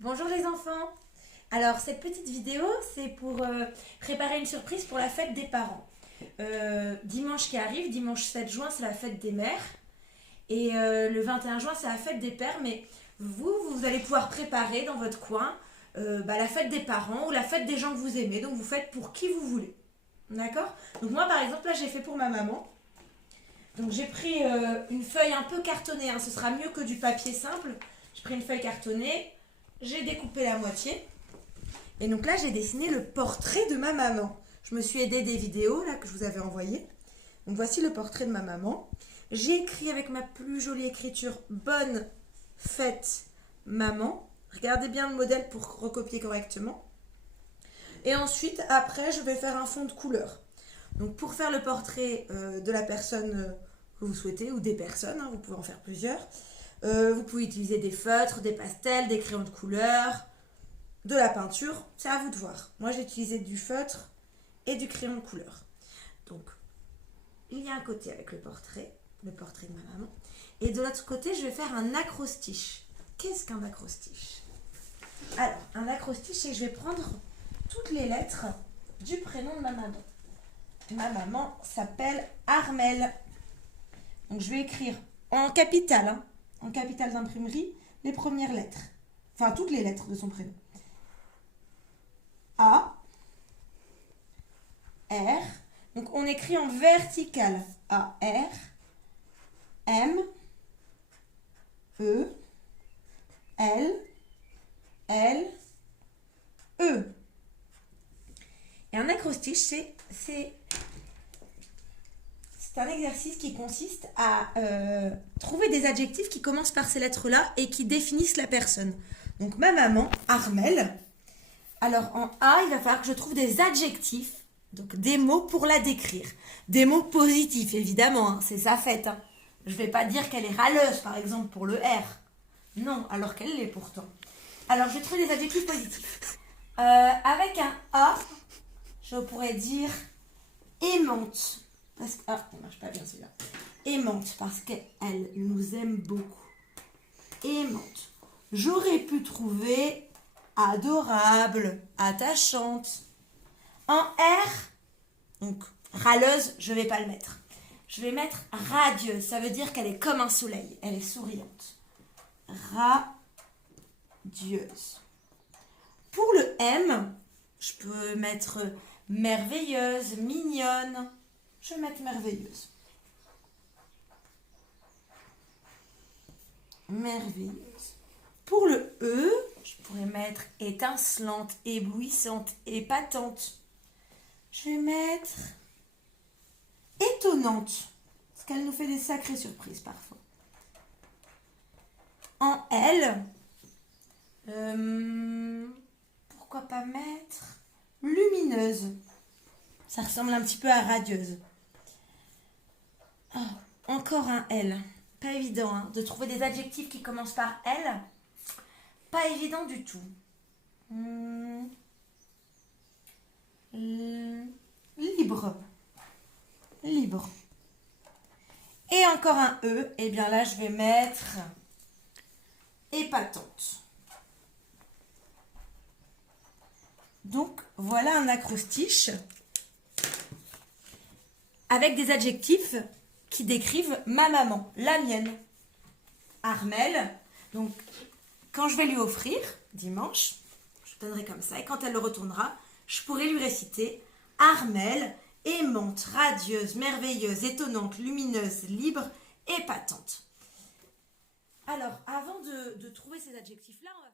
Bonjour les enfants. Alors cette petite vidéo c'est pour préparer une surprise pour la fête des parents. Dimanche qui arrive, dimanche 7 juin c'est la fête des mères et le 21 juin c'est la fête des pères, mais vous allez pouvoir préparer dans votre coin la fête des parents ou la fête des gens que vous aimez, donc vous faites pour qui vous voulez. D'accord? Donc moi par exemple là j'ai fait pour ma maman. Donc j'ai pris une feuille un peu cartonnée, hein, ce sera mieux que du papier simple. J'ai pris une feuille cartonnée, j'ai découpé la moitié. Et donc là j'ai dessiné le portrait de ma maman. Je me suis aidée des vidéos là que je vous avais envoyées. Donc voici le portrait de ma maman. J'ai écrit avec ma plus jolie écriture Bonne fête maman. Regardez bien le modèle pour recopier correctement. Et ensuite après je vais faire un fond de couleur. Donc pour faire le portrait de la personne que vous souhaitez, ou des personnes, hein, vous pouvez en faire plusieurs, vous pouvez utiliser des feutres, des pastels, des crayons de couleur, de la peinture, c'est à vous de voir. Moi j'ai utilisé du feutre et du crayon de couleur. Donc il y a un côté avec le portrait de ma maman, et de l'autre côté je vais faire un acrostiche. Qu'est-ce qu'un acrostiche? Alors un acrostiche, c'est que je vais prendre toutes les lettres du prénom de ma maman. Ma maman s'appelle Armelle. Donc je vais écrire en capital, hein, en capital d'imprimerie, les premières lettres. Enfin, toutes les lettres de son prénom. A, R. Donc on écrit en vertical. A, R, M, E, L, L, E. Et un acrostiche, c'est un exercice qui consiste à trouver des adjectifs qui commencent par ces lettres-là et qui définissent la personne. Donc ma maman, Armelle. Alors en A, il va falloir que je trouve des adjectifs, donc des mots pour la décrire. Des mots positifs, évidemment, hein, c'est sa fête. Hein. Je ne vais pas dire qu'elle est râleuse, par exemple, pour le R. Non, alors qu'elle l'est pourtant. Alors je vais trouver des adjectifs positifs. Avec un A, je pourrais dire aimante. Parce que, ça marche pas bien celui-là. Aimante, parce qu'elle nous aime beaucoup. Aimante. J'aurais pu trouver adorable, attachante. En R, donc râleuse, je vais pas le mettre. Je vais mettre radieuse, ça veut dire qu'elle est comme un soleil, elle est souriante. Radieuse. Pour le M, je peux mettre merveilleuse, mignonne. Je vais mettre merveilleuse. Merveilleuse. Pour le E, je pourrais mettre étincelante, éblouissante, épatante. Je vais mettre étonnante, parce qu'elle nous fait des sacrées surprises parfois. En L, pourquoi pas mettre lumineuse? Ça ressemble un petit peu à radieuse. Oh, encore un L. Pas évident hein, de trouver des adjectifs qui commencent par L. Pas évident du tout. Libre. Libre. Et encore un E. Et bien là, je vais mettre épatante. Donc, voilà un acrostiche avec des adjectifs qui décrivent ma maman, la mienne, Armelle. Donc, quand je vais lui offrir, dimanche, je donnerai comme ça, et quand elle le retournera, je pourrai lui réciter Armelle, aimante, radieuse, merveilleuse, étonnante, lumineuse, libre, épatante. Alors, avant de trouver ces adjectifs-là, on va